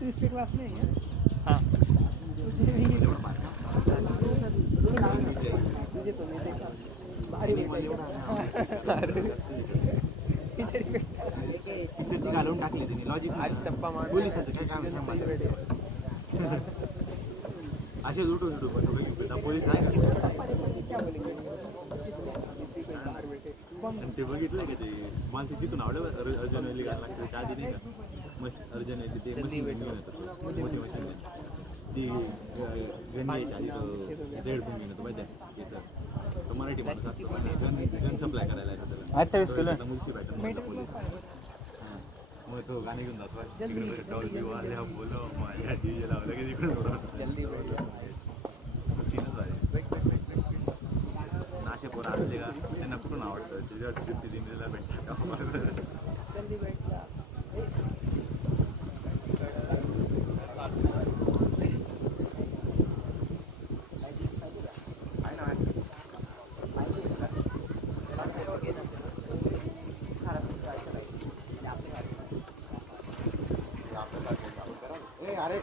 तू इसके क्लास में है? हाँ तुझे तो नहीं देखा भारी पिक्चरची घालून टाकली त्यांनी लॉजिक आज टप्पा मार पोलिसांचं काय काम सांभाळ असे उठून उठून पोलीस आहे आणि ते बघितलं का ते मला ते तिथून आवडलं अर्जन वेली घालला त्याच्या आधी नाही का अर्जन वेली ते मशीन घेऊन येतं मोठी मशीन ती गन यायच्या आधी झेड पण घेऊन येतो माहिती आहे याचं तो मराठी माणूस असतो गन सप्लाय करायला येतो त्याला 28 किलो मुलशी पॅटर्न पोलीस मग तो गाणे घेऊन जातो टॉल बी वाल्या बोलो माझ्या डीजे लावलं की तिकडे नाशे पोरं आणले का त्यांना कुठून आवडतं त्याच्यावर दिंडीला भेटतात अरे